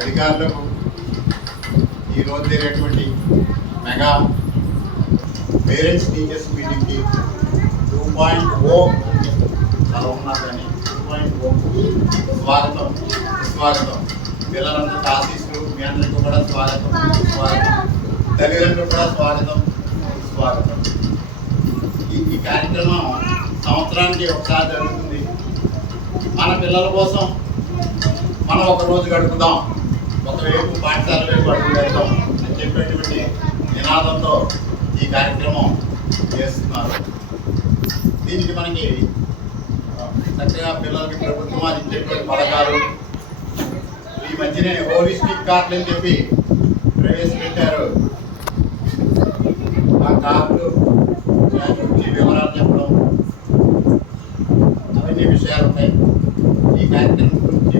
అధికారులకు ఈరోజు జరిగేటువంటి మెగా పేరెంట్స్ టీచర్స్ మీటింగ్కి టూ పాయింట్ ఓ అలా ఉన్నారు కానీ టూ పాయింట్ ఓ స్వాగతం స్వాగతం పిల్లలందరికీ ఆశీస్సులు మీ అందరికీ కూడా స్వాగతం స్వాగతం తల్లిదండ్రులకు కూడా స్వాగతం స్వాగతం ఈ ఈ కార్యక్రమం సంవత్సరానికి ఒకసారి జరుగుతుంది. మన పిల్లల కోసం మనం ఒక రోజు గడుపుదాం. ఒకవైపు పాఠశాల వైపు అడుగు అని చెప్పేటువంటి నినాదంతో ఈ కార్యక్రమం చేస్తున్నారు. దీనికి మనకి చక్కగా పిల్లలకి ప్రభుత్వం అది ఇచ్చేటువంటి పథకాలు ఈ మధ్యనే హోలిస్టిక్ కార్డులు అని చెప్పి ప్రవేశపెట్టారు. ఆ కార్డు గురించి వివరాలు చెప్పడం అవన్నీ విషయాలు ఉన్నాయి ఈ కార్యక్రమం గురించి